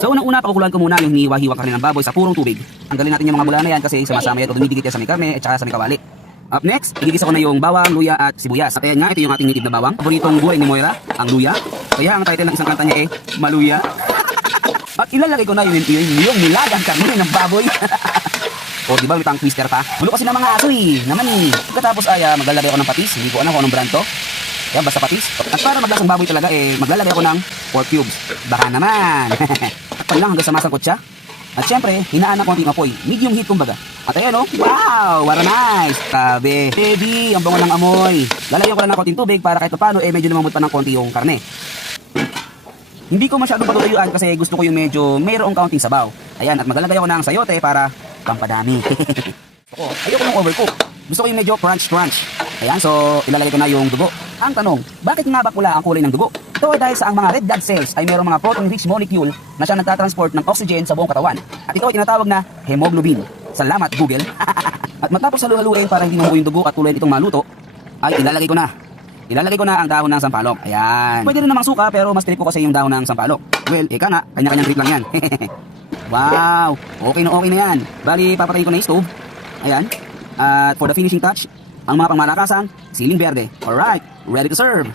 So unang-una, pakukuluan ko muna yung hiniwa-hiwa karne ng baboy sa purong tubig. Tanggalin natin yung mga bula na yan kasi sumasama yan o dumidikit yan sa may karne at saka sa may kawali. Up next, igigisa ko na yung bawang, luya at sibuyas. At ayan nga, ito yung ating native na bawang. Paboritong gulay ni Moira, ang luya. Kaya ang title ng isang kanta niya Maluya. At ilalagay ko na yung nilagang karne ng baboy. O diba may pang twister pa? Bulo kasi ng mga aso naman Pagkatapos ay maglalagay ako ng patis. Hindi ko alam kung anong brand to. Kaya basta patis. At para maglasang baboy talaga maglalagay ako ng pork cubes. Baka naman. At lang hanggang sa masangkot siya. At syempre, hinaan na konting apoy. Medium heat kumbaga. At ayan wow! What a nice! Grabe! Baby, ang bango ng amoy. Lalagyan ko lang ng konting tubig para kahit paano medyo lumamot pa ng konti yung karne. Hindi ko masyadong patutuyuan kasi gusto ko yung medyo mayroong kaunting sabaw. Ayan, at maglalagay ako ng sayote para pampadami. Ayoko ng overcook. Gusto ko yung medyo crunch. Ayan, so ilalagay ko na yung dugo. Ang tanong, bakit nga ba pula ang kulay ng dugo? Ito ay dahil sa ang mga red blood cells ay mayroong mga protein-rich molecule na siya nagtatransport ng oxygen sa buong katawan. At ito ay tinatawag na hemoglobin. Salamat, Google. At matapos halu-haluin para hindi mamuo yung dugo at tuloy itong maluto, ay ilalagay ko na ang dahon ng sampalok. Ayan. Pwede rin namang suka pero mas trip ko kasi yung dahon ng sampalok. Well, eka nga, kanya-kanyang trip lang yan. Wow, okay na yan. Bali, papatayin ko na yung stove. Ayan. At for the finishing touch, ang mga pangmalakasan, siling berde. Alright, ready to serve.